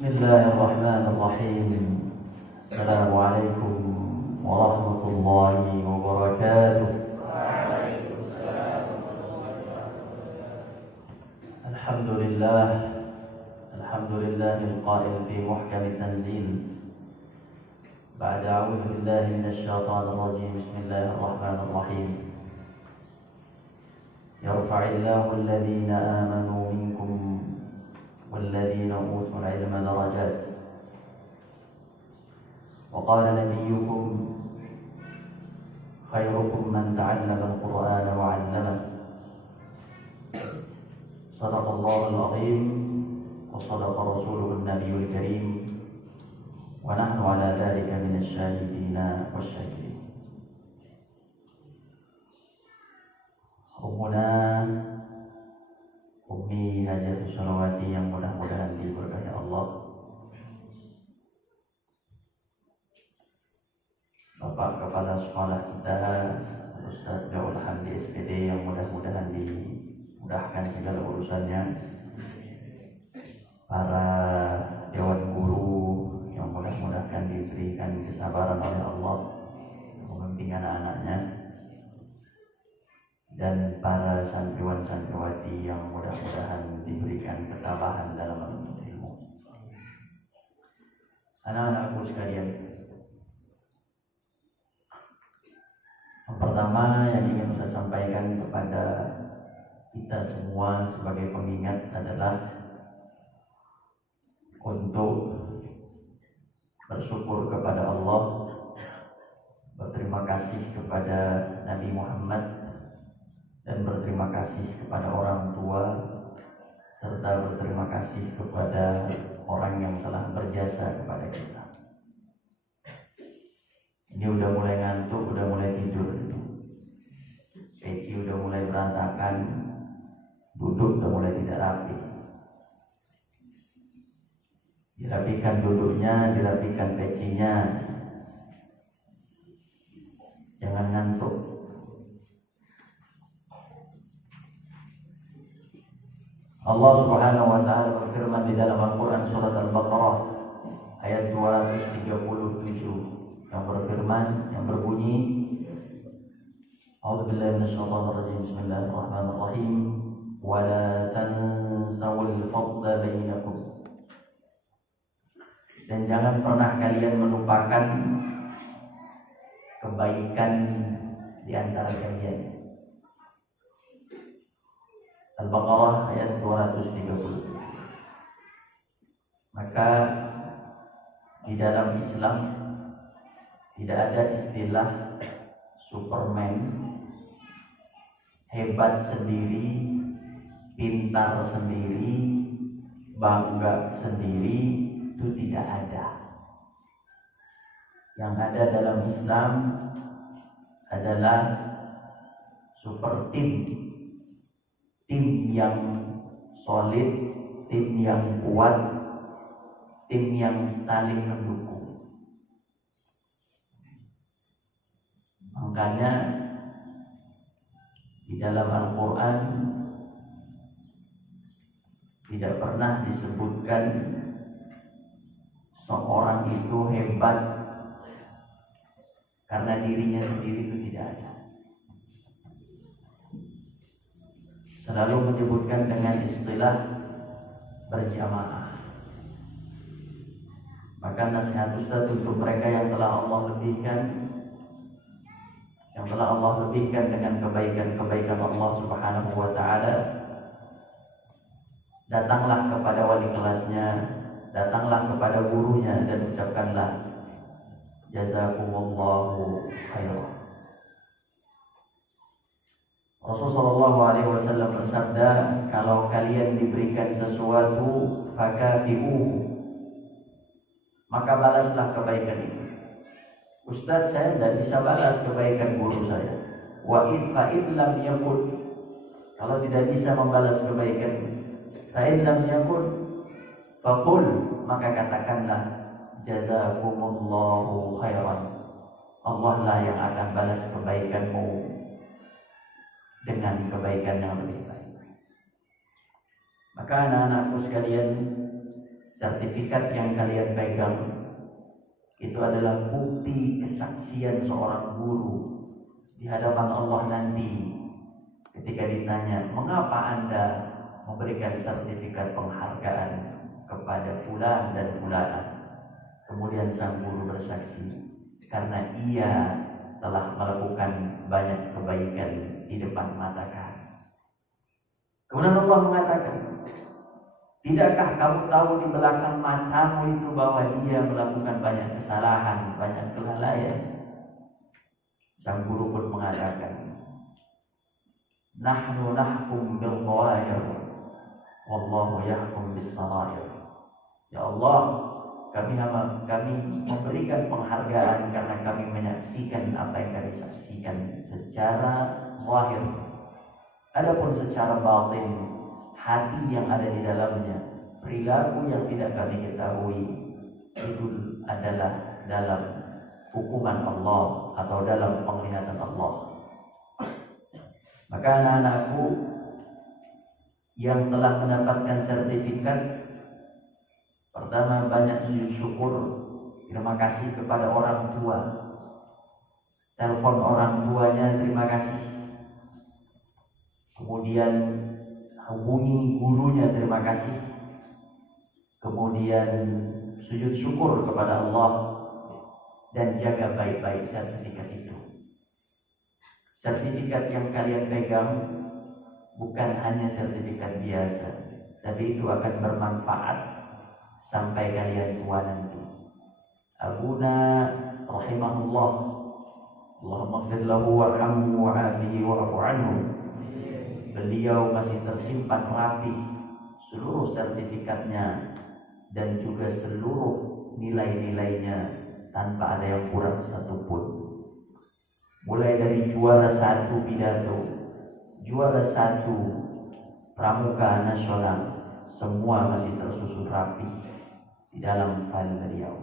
Bismillahirrahmanirrahim. Assalamualaikum warahmatullahi wabarakatuh. Alhamdulillah. Alhamdulillahil qail fi muhkamit tanzil. Ba'da a'udzu billahi minasy syaithanir rajim. Bismillahirrahmanirrahim. Yarfa'illahu alladhina amanu minkum والذين أوتوا العلم درجات وقال نبيكم خيركم من تعلم القرآن وعلمه صدق الله العظيم وصدق رسوله النبي الكريم ونحن على ذلك من الشاهدين والشاكرين. Ummuna Ummi Hajatus Sholawati yang mudah-mudahan diberkahi Allah, Bapak Kepala Sekolah kita Ustaz Daul Hamdi SPD yang mudah-mudahan dimudahkan segala urusannya, para Dewan Guru yang mudah-mudahan diberikan kesabaran oleh Allah membimbing anak-anaknya, dan para santriwan-santriwati yang mudah-mudahan diberikan ketabahan dalam menuntut ilmu. Anak-anakku sekalian, yang pertama yang ingin saya sampaikan kepada kita semua sebagai pengingat adalah untuk bersyukur kepada Allah, berterima kasih kepada Nabi Muhammad, dan berterima kasih kepada orang tua, serta berterima kasih kepada orang yang telah berjasa kepada kita. Ini udah mulai ngantuk, udah mulai tidur, peci udah mulai berantakan, duduk udah mulai tidak rapi. Dirapikan duduknya, dirapikan pecinya, jangan ngantuk. Allah Subhanahu wa taala berfirman di dalam Al-Qur'an surat Al-Baqarah ayat 237 yang berfirman, yang berbunyi, A'udzubillahi minasyaitonir rajim. Bismillahirrahmanirrahim. Wa la tansawul fadla bainakum. Dan jangan pernah kalian melupakan kebaikan di antara kalian. Al-Baqarah ayat 230. Maka di dalam Islam tidak ada istilah Superman, hebat sendiri, pintar sendiri, bangga sendiri, itu tidak ada. Yang ada dalam Islam adalah super tim yang solid, tim yang kuat, tim yang saling mendukung. Makanya di dalam Al-Quran tidak pernah disebutkan seorang itu hebat karena dirinya sendiri, itu tidak ada. Selalu menyebutkan dengan istilah berjamaah. Maka nasihat Ustaz untuk mereka yang telah Allah lebihkan, dengan kebaikan-kebaikan Allah Subhanahu wa taala, datanglah kepada wali kelasnya, datanglah kepada gurunya, dan ucapkanlah jazakumullahu khairan. Rasulullah SAW bersabda, kalau kalian diberikan sesuatu, fakafi'uhu, maka balaslah kebaikan itu. Ustaz, saya tidak bisa balas kebaikan guru saya. Wa in fa'id lam yakun, kalau tidak bisa membalas kebaikan, fa'id lam yakun, faqul, maka katakanlah jazakumullahu khairan. Allah lah yang akan balas kebaikanmu dengan kebaikan yang lebih baik. Maka anak-anakku sekalian, sertifikat yang kalian pegang itu adalah bukti kesaksian seorang guru di hadapan Allah nanti ketika ditanya, mengapa Anda memberikan sertifikat penghargaan kepada fulan dan fulana? Kemudian sang guru bersaksi, karena ia telah melakukan banyak kebaikan di depan mata kami. Kemudian Allah mengatakan, tidakkah kamu tahu di belakang matamu itu bahwa dia melakukan banyak kesalahan, banyak kelalaian? Sang guru pun mengatakan, nahnu nahkum bil dhawahir wallahu yahkum bis sarair. Ya Allah, kami memberikan penghargaan karena kami menyaksikan apa yang kami saksikan secara zahir. Adapun secara batin, hati yang ada di dalamnya, perilaku yang tidak kami ketahui, itu adalah dalam hukuman Allah atau dalam penglihatan Allah. Maka anak-anakku yang telah mendapatkan sertifikat, pertama banyak sujud syukur, terima kasih kepada orang tua. Telepon orang tuanya, terima kasih. Kemudian hubungi gurunya, terima kasih. Kemudian sujud syukur kepada Allah dan jaga baik-baik sertifikat itu. Sertifikat yang kalian pegang bukan hanya sertifikat biasa, tapi itu akan bermanfaat sampai kalian tua nanti. Abuna rahimahullah, Allahumma ighfir lahu warhamhu wa'afihi wa'fu anhu. Beliau masih tersimpan rapi seluruh sertifikatnya dan juga seluruh nilai-nilainya tanpa ada yang kurang satupun. Mulai dari juara 1 pidato, juara 1 pramuka nasional, semua masih tersusun rapi di dalam file beliau.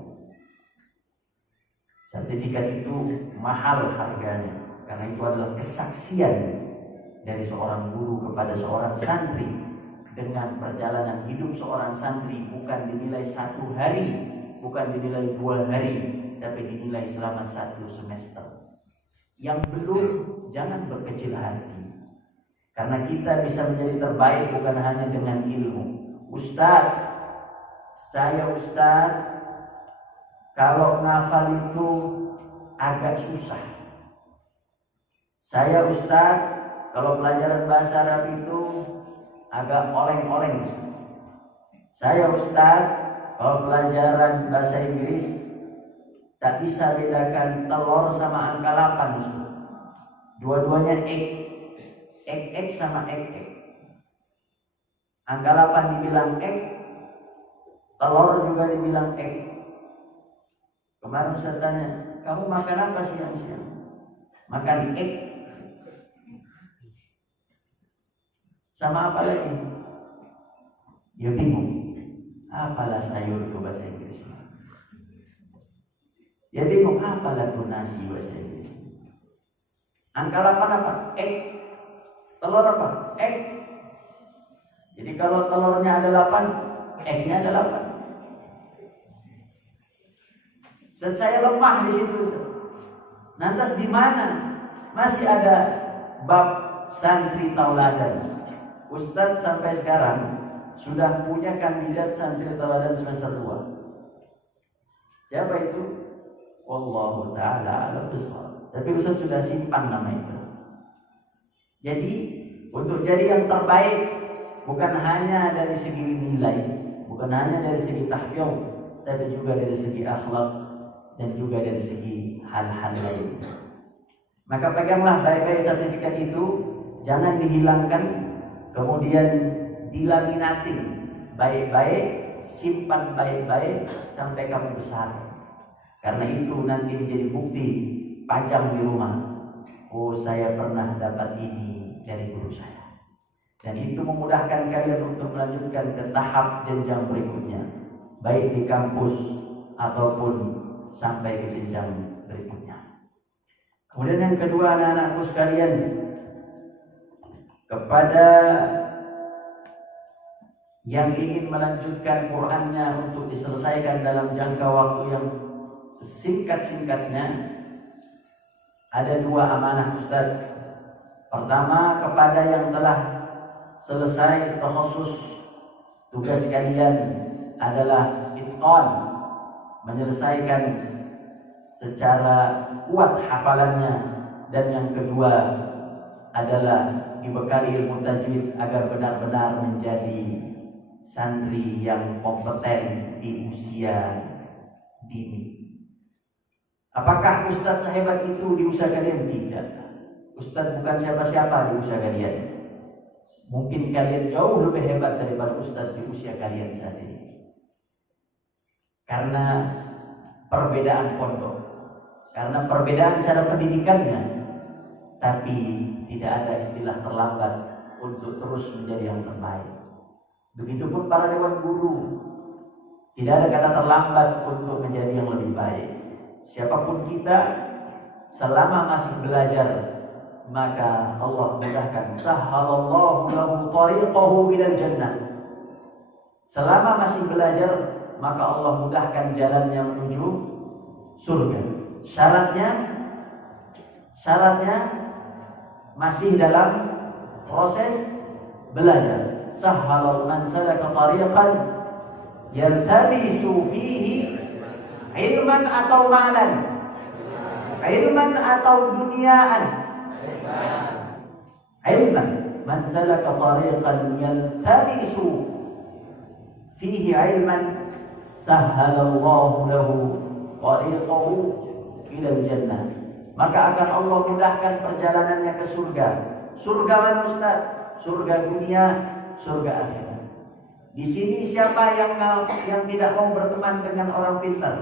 Sertifikat itu mahal harganya karena itu adalah kesaksian dari seorang guru kepada seorang santri. Dengan perjalanan hidup seorang santri bukan dinilai 1 hari, bukan dinilai 2 hari, tapi dinilai selama 1 semester. Yang belum, jangan berkecil hati, karena kita bisa menjadi terbaik bukan hanya dengan ilmu. Ustadz, saya ustadz, kalau ngafal itu agak susah. Saya ustadz, kalau pelajaran bahasa Arab itu agak oleng-oleng. Saya ustadz, kalau pelajaran bahasa Inggris tak bisa bedakan telur sama angka 8, Ustaz. Dua-duanya egg sama egg. Angka 8 dibilang egg, telur juga dibilang egg. Kemarin Ustaz tanya, kamu makan apa siang-siang? Makan egg. Sama apa lagi? Ya bingung. Apalah sayur itu bahasa Inggris? Ya bingung, apalah itu nasi bahasa Inggris? Angka 8 apa? Egg. Telur apa? Egg. Jadi kalau telurnya ada 8, eggnya ada 8. Dan saya lemah di situ. Lantas di mana? Masih ada bab santri tauladan. Ustadz sampai sekarang sudah punya kandidat santri tauladan semester 2. Siapa itu? Wallahu ta'ala a'lam bishawab. Tapi Ustadz sudah simpan nama itu. Jadi untuk jadi yang terbaik bukan hanya dari segi nilai, bukan hanya dari segi tahfidz, tapi juga dari segi akhlak dan juga dari segi hal-hal lain. Maka peganglah baik-baik sertifikat itu, jangan dihilangkan, kemudian dilaminating baik-baik, simpan baik-baik sampai kamu besar. Karena itu nanti menjadi bukti pajang di rumah. Oh, saya pernah dapat ini dari guru saya. Dan itu memudahkan kalian untuk melanjutkan ke tahap jenjang berikutnya, baik di kampus ataupun sampai ke jenjang berikutnya. Kemudian yang kedua, anak-anakku sekalian, kepada yang ingin melanjutkan Qur'annya untuk diselesaikan dalam jangka waktu yang sesingkat-singkatnya, ada dua amanah Ustaz. Pertama, kepada yang telah selesai takhasus, tugas kalian adalah itqan, menyelesaikan secara kuat hafalannya. Dan yang kedua adalah dibekali ilmu tajwid agar benar-benar menjadi santri yang kompeten di usia dini. Apakah Ustadz sehebat itu di usia kalian? Tidak. Ustadz bukan siapa-siapa di usia kalian. Mungkin kalian jauh lebih hebat daripada Ustadz di usia kalian saat ini. Karena perbedaan pondok, karena perbedaan cara pendidikannya. Tapi tidak ada istilah terlambat untuk terus menjadi yang terbaik. Begitupun para dewan guru, tidak ada kata terlambat untuk menjadi yang lebih baik. Siapapun kita, selama masih belajar, maka Allah mudahkan. Sahhalallahu lahu tariqahu ilal jannah. Selama masih belajar, maka Allah mudahkan jalannya menuju surga. Syaratnya masih dalam proses belajar. Sahhalal man salaka tariqan yaltamisu fihi ilman atau malan, ilman atau duniaan. Ilman man salaka tariqan yaltamisu fihi ilman sahhalallahu lahu tariqahu ilal jannah. Maka akan Allah mudahkan perjalanannya ke surga. Surga mana Ustaz? Surga dunia, surga akhirat. Di sini siapa yang tidak mau berteman dengan orang pintar?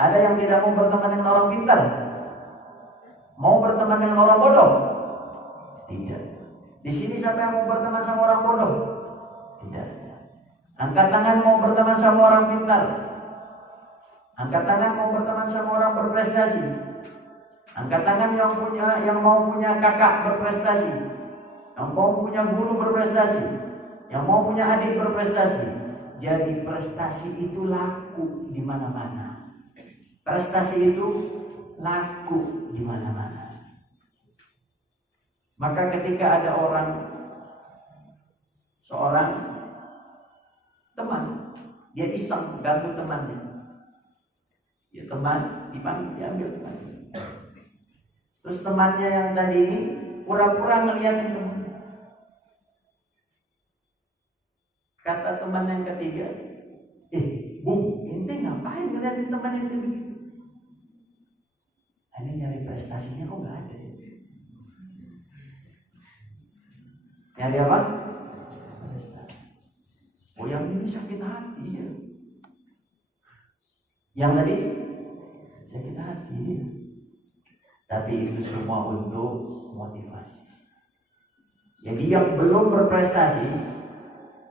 Ada yang tidak mau berteman dengan orang pintar? Mau berteman dengan orang bodoh? Tidak. Di sini siapa yang mau berteman sama orang bodoh? Tidak. Angkat tangan mau berteman sama orang pintar. Angkat tangan mau berteman sama orang berprestasi. Angkat tangan yang mau punya kakak berprestasi, yang mau punya guru berprestasi, yang mau punya adik berprestasi. Jadi prestasi itu laku di mana-mana. Prestasi itu laku di mana-mana. Maka ketika ada seorang teman, dia iseng ganggu temannya. Ya teman, diambil temannya. Terus temannya yang tadi ini pura-pura ngeliatin teman. Kata teman yang ketiga, Bung, ente ngapain ngeliatin teman ente begitu? Ini nyari prestasinya kok nggak ada. Nyari apa? Oh yang ini sakit hati ya. Yang tadi sakit hati ya. Tapi itu semua untuk motivasi. Jadi yang belum berprestasi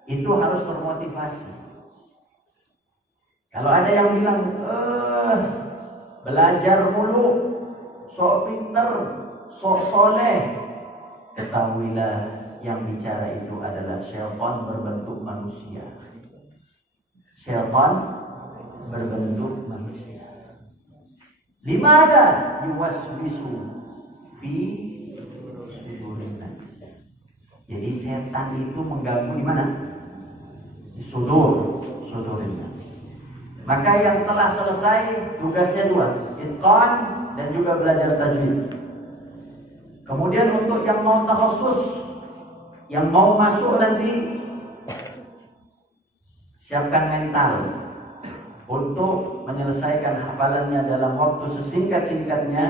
itu harus termotivasi. Kalau ada yang bilang belajar mulu, sok pinter, sok soleh, ketahuilah yang bicara itu adalah syaitan berbentuk manusia. Syaitan berbentuk manusia. Limada yuwaswisu fi sudurin nas. Jadi setan itu mengganggu di mana? Di sudurin nas. Maka yang telah selesai tugasnya dua, itqan dan juga belajar tajwid. Kemudian untuk yang mau takhasus, yang mau masuk nanti, siapkan mental untuk menyelesaikan hafalannya dalam waktu sesingkat-singkatnya,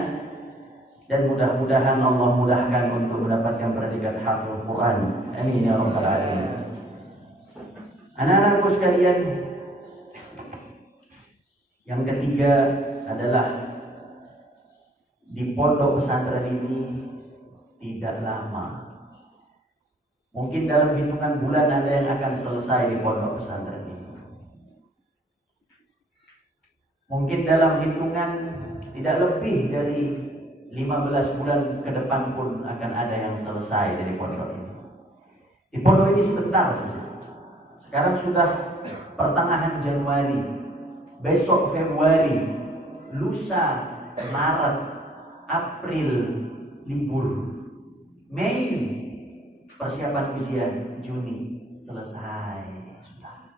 dan mudah-mudahan Allah mudahkan untuk mendapatkan predikat hafal Quran. Amin ya rabbal alamin. Anak-anakku sekalian, yang ketiga adalah di pondok pesantren ini tidak lama. Mungkin dalam hitungan bulan ada yang akan selesai di pondok pesantren ini. Mungkin dalam hitungan tidak lebih dari 15 bulan ke depan pun akan ada yang selesai dari pondok ini. Di pondok ini sebentar saja. Sekarang sudah pertengahan Januari, besok Februari, lusa Maret, April libur, Mei persiapan ujian, Juni selesai sudah.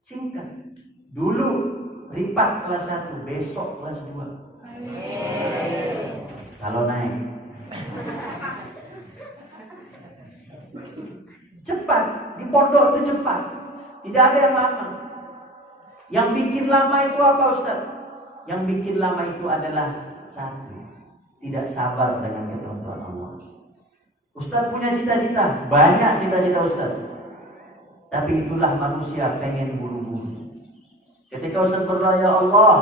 Singkat. Dulu ripat kelas 1, besok kelas 2. Kalau naik. Cepat, di pondok itu cepat. Tidak ada yang lama. Yang bikin lama itu apa, Ustaz? Yang bikin lama itu adalah satu, tidak sabar dengan ketentuan Allah. Ustaz punya cita-cita, banyak cita-cita Ustaz. Tapi itulah manusia pengen buru-buru. Ketika Ustaz berdoa, ya Allah,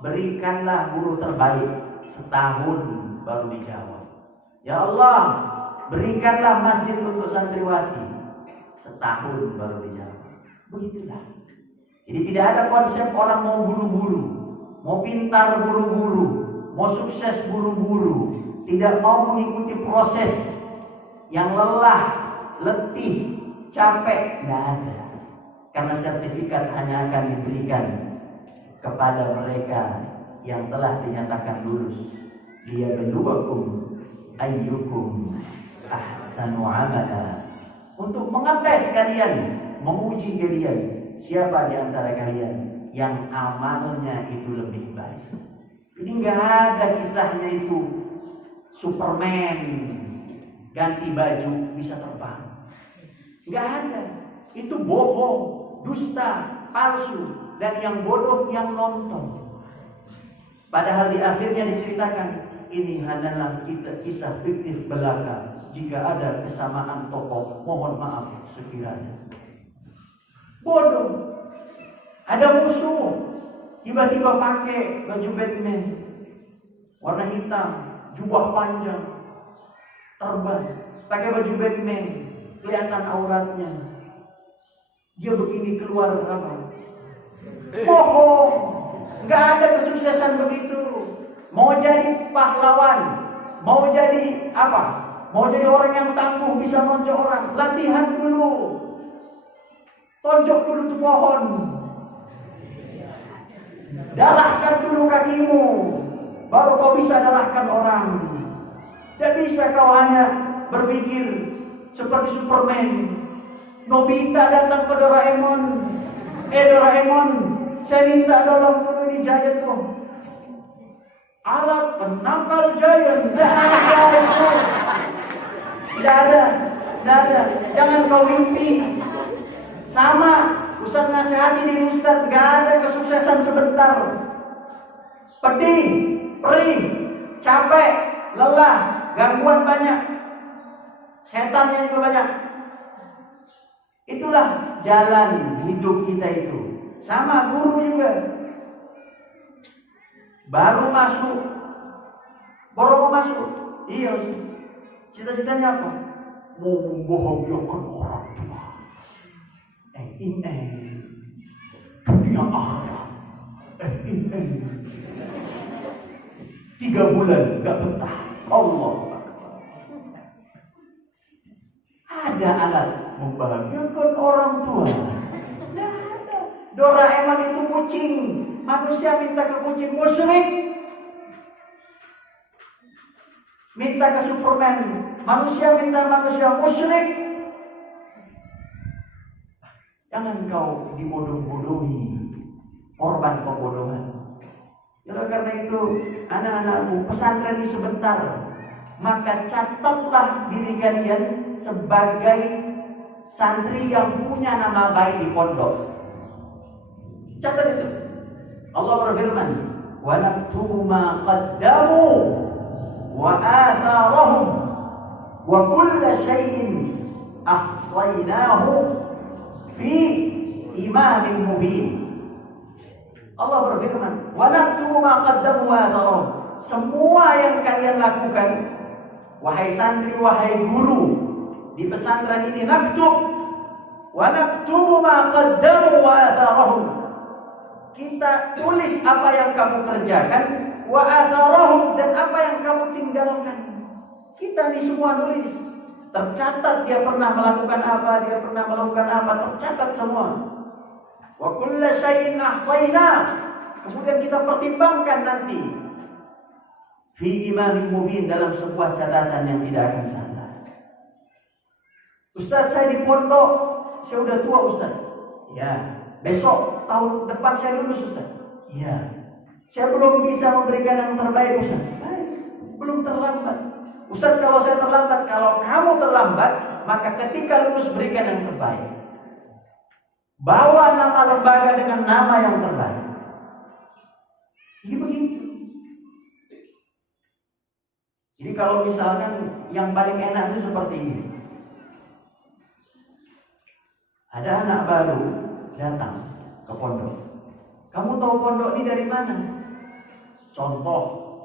berikanlah guru terbaik, setahun baru dijawab. Ya Allah, berikanlah masjid untuk santriwati, setahun baru dijawab. Begitulah. Jadi tidak ada konsep orang mau buru-buru, mau pintar buru-buru, mau sukses buru-buru, tidak mau mengikuti proses yang lelah, letih, capek, nggak ada. Karena sertifikat hanya akan diberikan kepada mereka yang telah dinyatakan lulus. Liyabluwakum ayyukum ahsanu amala. Untuk mengetes kalian, menguji kalian, siapa di antara kalian yang amalnya itu lebih baik. Ini nggak ada kisahnya itu Superman ganti baju bisa terbang. Nggak ada. Itu bohong, dusta, palsu, dan yang bodoh yang nonton. Padahal di akhirnya diceritakan ini hanyalah kisah fiktif belaka. Jika ada kesamaan tokoh, mohon maaf sekiranya. Bodoh. Ada musuh tiba-tiba pakai baju Batman warna hitam, jubah panjang, terbang, pakai baju Batman, kelihatan auratnya. Dia begini keluar apa? Bohong. Nggak ada kesuksesan begitu. Mau jadi pahlawan, mau jadi apa? Mau jadi orang yang tangguh, bisa nonjok orang, latihan dulu. Tonjok dulu tuh pohon. Darahkan dulu kakimu, baru kau bisa darahkan orang. Tidak bisa kau hanya berpikir seperti Superman. Nobita datang ke Doraemon. Doraemon, saya minta tolong dulu ini Giant tuh. Alat penangkal Giant. Tidak ada. Jangan kau mimpi. Sama, Ustaz nasihati diri Ustaz, gak ada kesuksesan sebentar. Pedih, perih, capek, lelah, gangguan banyak, setannya juga banyak. Itulah jalan hidup kita itu. Sama guru juga. Baru masuk. Iya Ustaz. Cita-citanya apa? Mau membahagiakan orang tua. Dunia akhirat. 3 bulan gak betah. Allah. Ada alat membahagiakan orang tua. Nah, ada. Doraemon itu kucing. Manusia minta ke kucing, musyrik. Minta ke Superman. Manusia minta manusia, musyrik. Jangan kau dibodoh-bodohi, korban pembodohan. Karena itu, anak-anakku, pesantren ini sebentar. Maka catatlah diri kalian sebagai santri yang punya nama baik di pondok. Catat itu. Allah berfirman, "Wa naktubu ma qaddamu wa atharahum wa kulla syai'in ahsaynahu fi imamin mubin." Allah berfirman, "Wa naktubu ma qaddamu wa atharahum." Semua yang kalian lakukan, wahai santri, wahai guru di pesantren ini, naktub wa naktubu ma qaddamu wa atharahum. Kita tulis apa yang kamu kerjakan, wa atharahum, dan apa yang kamu tinggalkan. Kita ini semua nulis. tercatat dia pernah melakukan apa, tercatat semua. Wa kulla syai'in ahsayna. Kemudian kita pertimbangkan nanti fi imamin mubin, dalam sebuah catatan yang tidak akan salah. Ustaz, saya di pondok, saya udah tua Ustaz. Ya, besok tahun depan saya lulus Ustaz. Ya, saya belum bisa memberikan yang terbaik Ustaz. Baik, belum terlambat. Ustaz, kalau saya terlambat, kalau kamu terlambat, maka ketika lulus berikan yang terbaik. Bawa nama lembaga dengan nama yang terbaik. Ini begitu. Jadi kalau misalkan yang paling enak itu seperti ini. Ada anak baru datang ke pondok. Kamu tahu pondok ini dari mana? Contoh.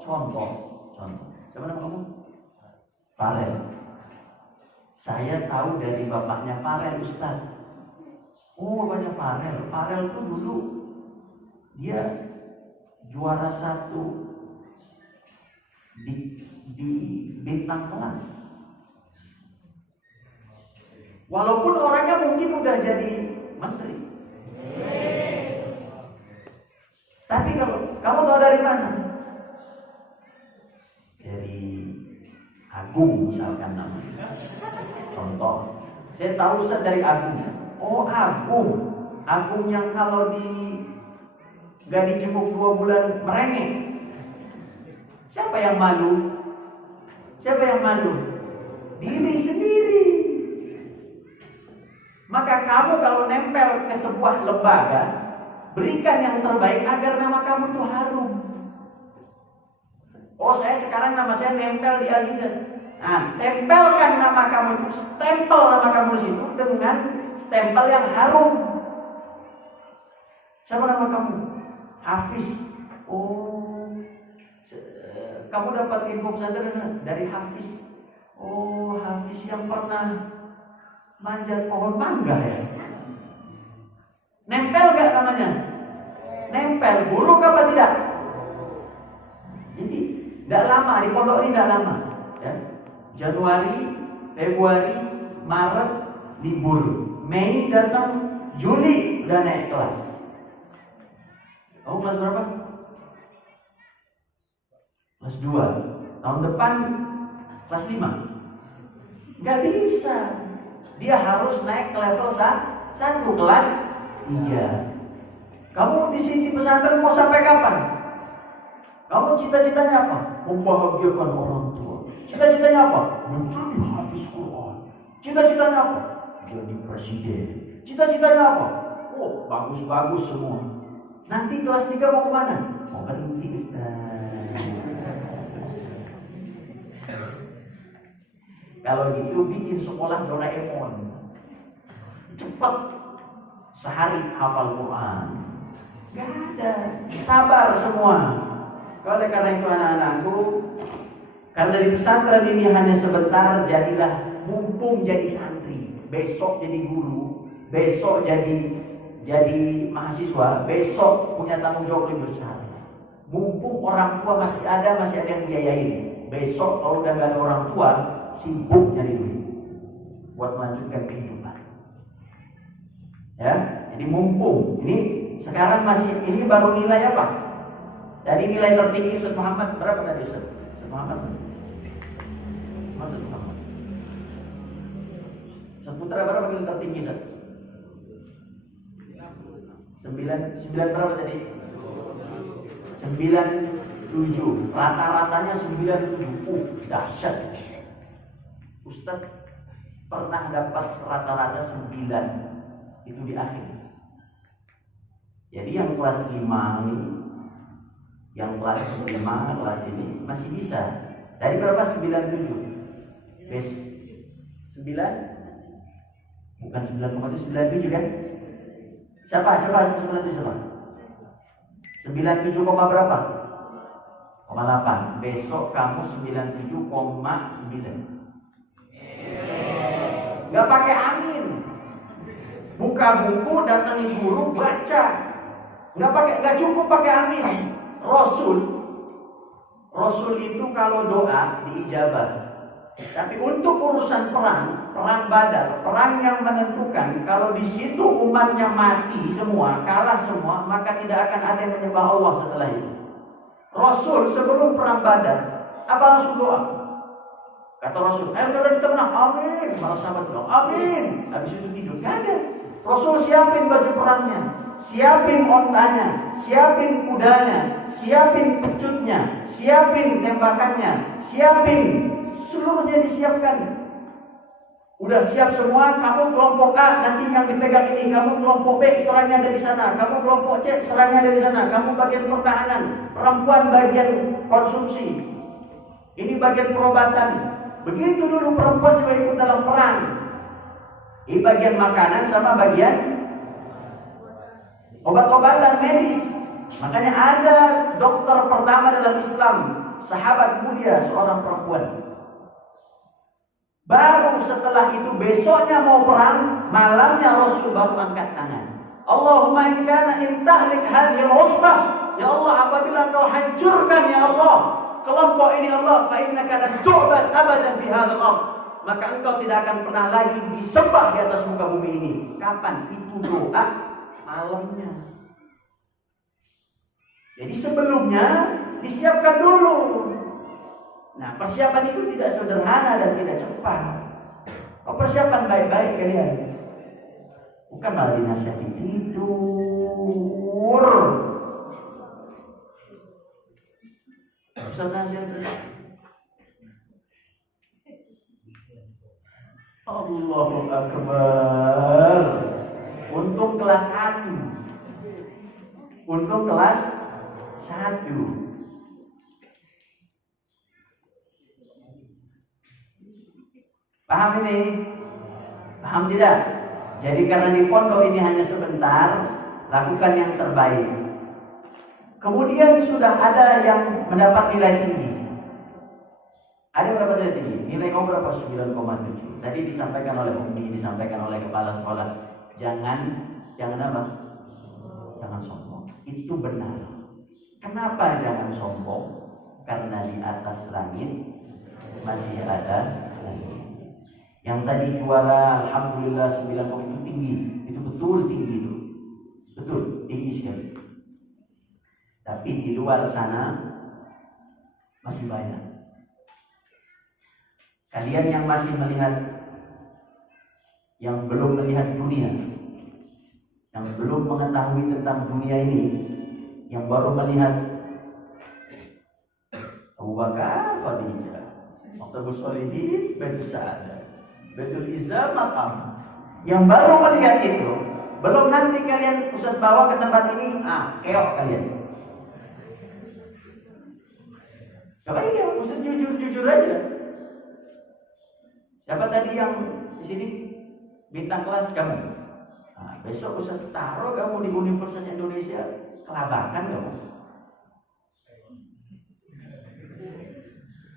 Siapa nama kamu? Farel. Saya tahu dari bapaknya Farel, Ustaz. Oh, bapaknya Farel. Farel itu dulu dia juara 1 di bintang kelas. Walaupun orangnya mungkin udah jadi menteri. Tapi kalau kamu tahu dari mana? Dari Agung misalkan namanya. Contoh, saya tahu Ustaz dari Agung. Oh, Agung yang kalau gak dijenguk 2 bulan merengek. Siapa yang malu? Diri sendiri. Maka kamu kalau nempel ke sebuah lembaga, berikan yang terbaik agar nama kamu itu harum. Oh, sekarang nama saya nempel di Al-Hijaz. Nah, tempelkan nama kamu itu, stempel nama kamu di situ dengan stempel yang harum. Siapa nama kamu? Hafiz. Oh, kamu dapat info pesantren dari Hafiz. Oh, Hafiz yang pernah manjat pohon mangga ya. Nempel gak namanya? Nempel. Buruk apa tidak? Jadi tidak lama di pondok ini, tidak lama ya. Januari, Februari, Maret libur, Mei datang, Juli udah naik kelas. Kamu kelas berapa? Kelas 2. Tahun depan kelas 5. Gak bisa. Dia harus naik ke level 1, kelas 3. Kamu di sini pesantren mau sampai kapan? Kamu cita-citanya apa? Membahagiakan orang tua. Cita-citanya apa? Menjadi hafiz Quran. Cita-citanya apa? Jadi presiden. Cita-citanya apa? Oh, bagus-bagus semua. Nanti kelas 3 mau kemana? Mau berhenti Ustaz. Kalau gitu bikin sekolah Doraemon. Cepat. Sehari hafal Quran. Gak ada. Sabar semua. Oleh karena itu anak-anakku, karena di pesantren ini hanya sebentar, jadilah mumpung jadi santri, besok jadi guru, besok jadi mahasiswa, besok punya tanggung jawab lebih besar. Mumpung orang tua masih ada yang biayain. Besok kalau udah gak ada orang tua, sibuk cari duit buat melanjutkan kehidupan. Ya, jadi mumpung ini sekarang ini baru nilai apa? Dari nilai tertinggi Ustaz Muhammad berapa tadi Ustaz? Ustaz Muhammad. Ustaz Putra berapa nilai tertinggi Ustaz? 9 berapa tadi? 97. Rata-ratanya 97. Dahsyat. Ustaz pernah dapat rata-rata 9. Itu di akhir. Jadi yang kelas 5 ini, yang kelas 5, kelas ini masih bisa. Dari berapa? 97. 9? Bukan 9,97 kan? Siapa? Coba 97 siapa? 97, berapa? 8. Besok kamu 97,9. Gak pakai angin. Buka buku, datangi guru, baca. Gak cukup pakai angin. Rasul itu kalau doa diijabah. Tapi untuk urusan perang Badar, perang yang menentukan, kalau di situ umatnya mati semua, kalah semua, maka tidak akan ada yang menyembah Allah setelah itu. Rasul sebelum perang Badar, apa langsung doa? Kata Rasul, ayo kita menang, amin. Para sahabat bilang, amin. Habis itu tidur, gak ada. Rasul siapin baju perangnya, siapin ontanya, siapin kudanya, siapin pecutnya, siapin tembakannya, siapin seluruhnya disiapkan. Udah siap semua, kamu kelompok A nanti yang dipegang ini, kamu kelompok B serangnya dari sana, kamu kelompok C serangnya dari sana, kamu bagian pertahanan, perempuan bagian konsumsi, ini bagian perobatan. Begitu dulu perempuan juga ikut dalam perang. Ini bagian makanan sama bagian obat-obatan medis. Makanya ada dokter pertama dalam Islam, sahabat mulia, seorang perempuan. Baru setelah itu besoknya mau perang, malamnya Rasul baru angkat tangan. Allahumma in kana intahlik hadhil usbah, ya Allah apabila Engkau hancurkan ya Allah kelompok ini Allah, fa innaka lan tu'bad abadan fi hadzal ard, maka engkau tidak akan pernah lagi disembah di atas muka bumi ini. Kapan? Itu doa malamnya. Jadi sebelumnya disiapkan dulu. Nah, persiapan itu tidak sederhana dan tidak cepat. Kau persiapan baik-baik kalian. Bukan malah dinasihati tidur. Ustaz nasihat. Allahu Akbar. Untung kelas 1. Untung kelas 1. Paham ini? Paham tidak? Jadi karena di pondok ini hanya sebentar, lakukan yang terbaik. Kemudian sudah ada yang mendapat nilai tinggi. Ada yang mendapat nilai tinggi. Nilai kau berapa? 9,7. Tadi disampaikan oleh Umi, disampaikan oleh kepala sekolah. Jangan apa? Jangan sombong. Itu benar. Kenapa jangan sombong? Karena di atas langit masih ada langit. Yang tadi juara alhamdulillah 9 itu tinggi. Itu betul tinggi itu. Betul, tinggi sekali. Tapi di luar sana masih banyak. Kalian yang masih melihat, yang belum melihat dunia, yang belum mengetahui tentang dunia ini, yang baru melihat Abu Bakar, Khadijah, Maktabus Sholihin, Baitul Sa'adah, Baitul Izam, Maqam. Yang baru melihat itu, belum nanti kalian Ustaz bawa ke tempat ini, keok kalian. Coba iya, Ustaz jujur aja. Siapa tadi yang di sini bintang kelas kamu? Nah, besok Ustaz taruh kamu di Universitas Indonesia, kelabakan kamu.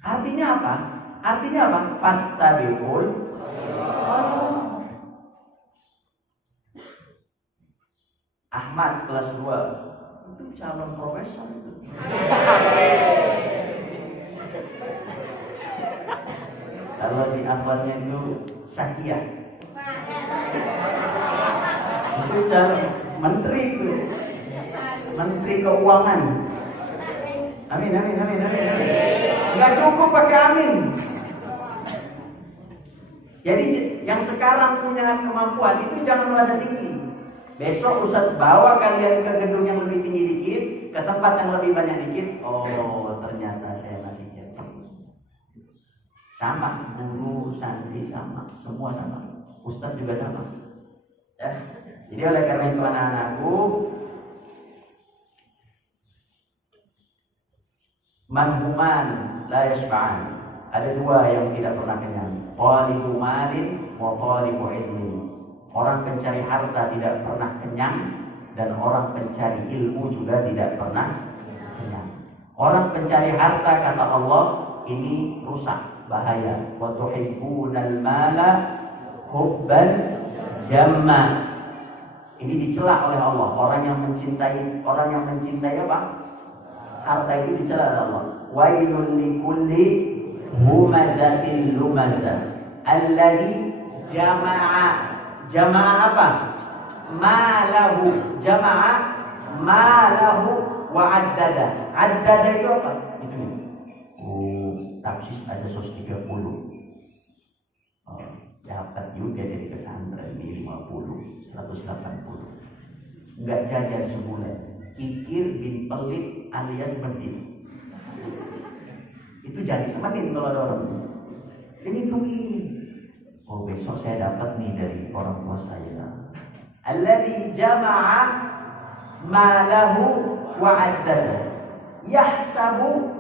Artinya apa? Artinya apa? Fastabiqul. Ahmad kelas 2 itu calon profesor itu. Kalau di akhwatnya itu Sakiyah, itu calon menteri itu, menteri keuangan. Amin. Enggak cukup pakai amin. Jadi yang sekarang punya kemampuan itu jangan merasa tinggi. Besok Ustaz bawa kalian ke gedung yang lebih tinggi dikit, ke tempat yang lebih banyak dikit. Oh, ternyata saya masih jatuh. Sama, guru, santri sama, semua sama. Ustaz juga sama. Ya. Jadi oleh karena itu anak-anakku, manhuman la yashba'an. Ada 2 yang tidak pernah kenyang. Qalibu malin wa qalibu ilmin. Orang pencari harta tidak pernah kenyang, dan orang pencari ilmu juga tidak pernah kenyang. Orang pencari harta, kata Allah, ini rusak, bahaya. Wa tuhibbunal mala hubban jamma. Ini dicela oleh Allah. Orang yang mencintai apa? Harta itu dicela oleh Allah. Wailul likulli humazatil lumazah. Alladzi jama'a apa? Malahu, jama'a malahu wa addada. Addada itu apa? Itu nih. Taksis ada 130. Dapat juga dari pesantren ini 50, 180. Enggak jajan sebulan. Kikir bin pelit alias medit. Itu jadi temenin kalau ada orang. Ini begini. Oh, besok saya dapat nih dari orang tua saya. Alladzi jama'a malahu wa addada. Yahsabu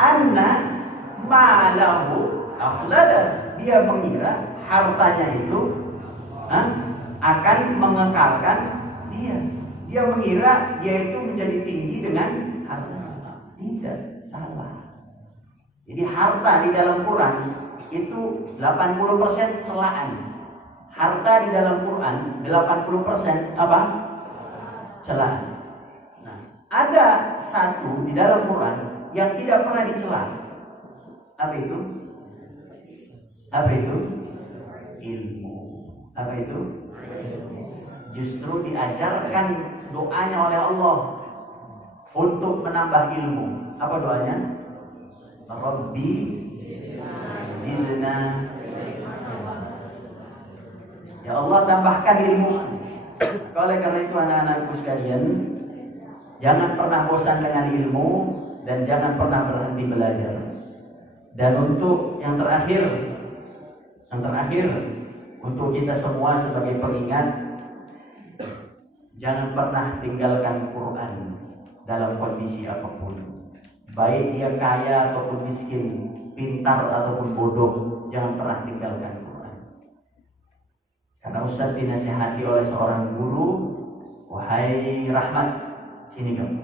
anna malahu akhlada. Dia mengira hartanya itu akan mengekalkan dia. Dia mengira dia itu menjadi tinggi dengan harta. Tidak, salah. Jadi harta di dalam Quran itu 80% celaan. Harta di dalam Quran 80% apa? Celaan. Nah, ada satu di dalam Quran yang tidak pernah dicela. Apa itu? Apa itu? Ilmu. Apa itu? Justru diajarkan doanya oleh Allah untuk menambah ilmu. Apa doanya? Rabbi zidna. Ya Allah, tambahkan ilmu. Oleh karena itu anak-anakku sekalian, jangan pernah bosan dengan ilmu dan jangan pernah berhenti belajar. Dan untuk yang terakhir untuk kita semua sebagai pengingat, jangan pernah tinggalkan Quran dalam kondisi apapun. Baik dia kaya ataupun miskin, pintar ataupun bodoh, jangan pernah tinggalkan Quran. Karena Ustaz dinasihati oleh seorang guru, wahai Rahmat, sini kamu.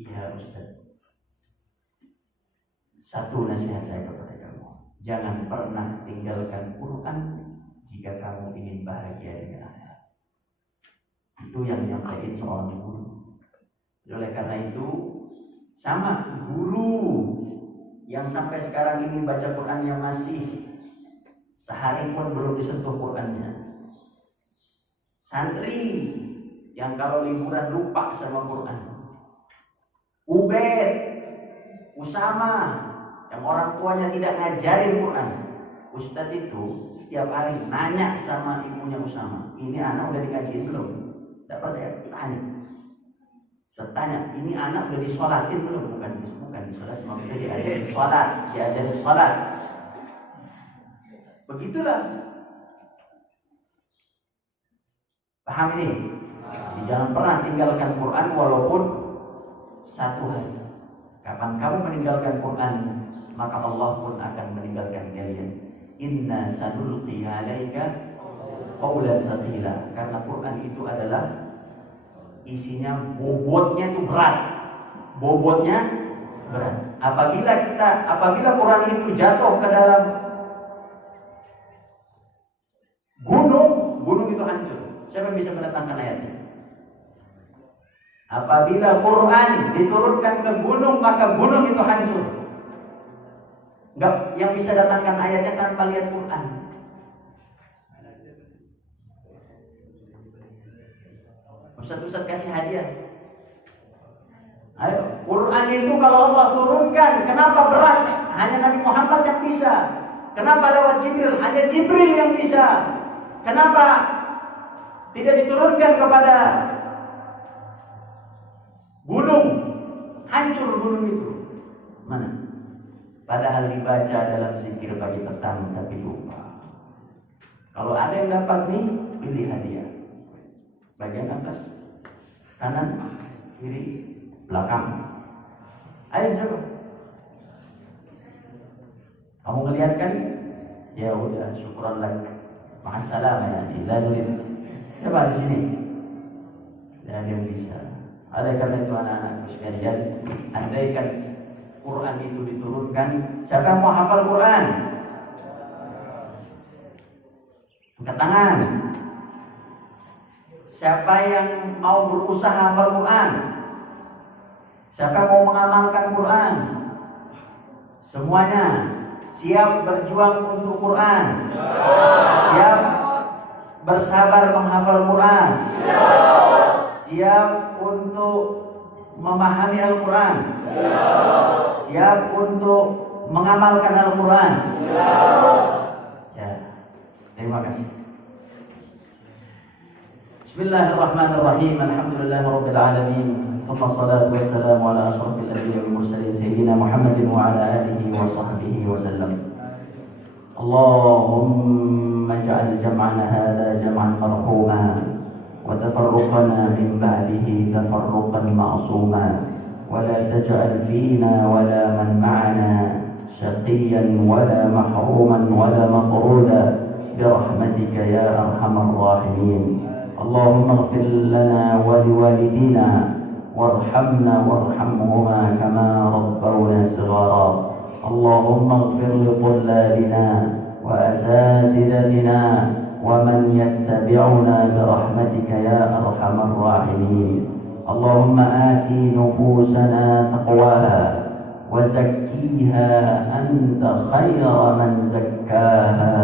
Iya Ustaz. Satu nasihat saya kepada kamu, jangan pernah tinggalkan Quran jika kamu ingin bahagia dengan akhirat. Itu yang disampaikan seorang guru. Oleh karena itu, sama guru yang sampai sekarang ini baca Quran yang masih sehari pun belum disentuh Qurannya. Santri yang kalau liburan lupa sama Quran. Ubed, Usama, yang orang tuanya tidak ngajarin Quran. Ustadz itu setiap hari nanya sama ibunya Usama, ini anak udah dikajiin belum? Tidak percaya, tanya. Tanya, ini anak udah disolatin belum? Bukan disolat, maksudnya diajarin sholat. Begitulah. Paham ini? Jangan pernah tinggalkan Quran walaupun satu hari. Kapan kamu meninggalkan Quran, maka Allah pun akan meninggalkan kalian. Inna sanulqi 'alaika qawlan tsaqila. Karena Quran itu adalah isinya bobotnya itu berat. Apabila Quran itu jatuh ke dalam gunung itu hancur. Siapa yang bisa mendatangkan ayatnya? Apabila Quran diturunkan ke gunung, maka gunung itu hancur. Enggak yang bisa datangkan ayatnya tanpa lihat Quran. Ustaz kasih hadiah. Ayo, Quran itu kalau Allah turunkan, kenapa berat? Hanya Nabi Muhammad yang bisa. Kenapa lewat Jibril? Hanya Jibril yang bisa. Kenapa tidak diturunkan kepada gunung? Hancur gunung itu. Mana? Padahal dibaca dalam zikir pagi petang tapi lupa. Kalau ada yang dapat nih, pilih hadiah. Bagian atas, kanan, kiri, belakang. Ayo siapa? Kamu ngeliat kan? Ya udah, syukuran lagi. Ma'assalam ya, ilazulim. Coba di sini. Dan yang bisa. Oleh karena itu anak-anakku sekalian, andaikan Quran itu diturunkan, siapa yang mau hafal Quran? Angkat tangan. Siapa yang mau berusaha hafal Quran? Siapa yang mau mengamalkan Quran? Semuanya siap berjuang untuk Quran, siap bersabar menghafal Quran, siap untuk memahami Al-Quran, siap untuk mengamalkan Al-Quran. Ya, terima kasih. Bismillahirrahmanirrahim. Alhamdulillahirabbil alamin. Thumma salatu wassalamu ala asyrafil anbiya'i wal mursalin sayyidina Muhammadin wa ala alihi wa sahbihi wa sallam. Allahumma ij'al jam'ana hadha jam'an marhuma wa tafarruqana min ba'dihi tafarruqan ma'suma wa la taj'al fina wa la man ma'ana shaqiyan wa la mahruman wa la maqruda birahmatika ya arhamar rahimin. Allahumma ighfir lana wa liwalidina warhamna warhamhuma kama rabbawna shighara. Allahumma ighfir li tullabina wa asatidatina wa man yattabi'una birahmatika ya arhamar rahimin. Allahumma ati nufusana taqwaha wa zakkiha anta khayra man zakkaha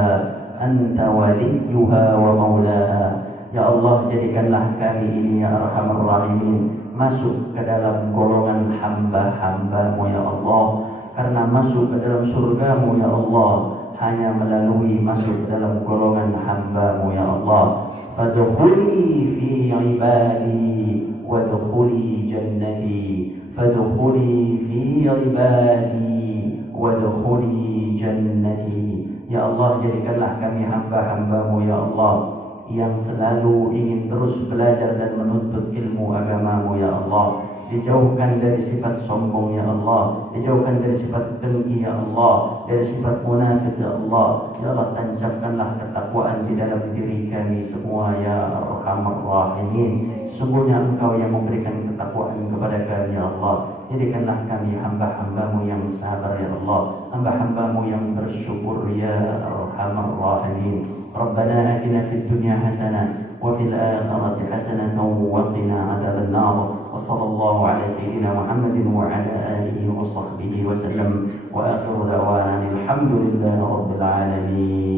anta waliyuha wa maulaha. Ya Allah, jadikanlah kami ini ya arhamar rahimin masuk ke dalam golongan hamba-hamba-Mu ya Allah, karena masuk ke dalam surga-Mu ya Allah hanya melalui masuk dalam golongan hamba-Mu ya Allah. Fadkhuli fi ibadi wadkhuli jannati, fadkhuli fi ibadi wadkhuli jannati. Ya Allah, jadikanlah kami hamba-hamba-Mu ya Allah yang selalu ingin terus belajar dan menuntut ilmu agama-Mu ya Allah. Dijauhkan dari sifat sombong ya Allah, dijauhkan dari sifat dengki ya Allah, dari sifat munafik ya Allah. Ya Allah, tancapkanlah ketakwaan di dalam diri kami semua ya arhamar rahimin. Sesungguhnya Engkau yang memberikan ketakwaan kepada kami ya Allah. Jadikanlah kami hamba-hamba-Mu yang sabar ya Allah, hamba-hamba-Mu yang bersyukur ya arhamar rahimin. Rabbana atina fid dunya hasanah wa fil akhirati hasanah wa qina adzabannar. Wa sallallahu ala sayyidina Muhammadin wa ala alihi wa sahbihi wa sallam. Wa akhiru da'wana alhamdulillahi rabbil alamin.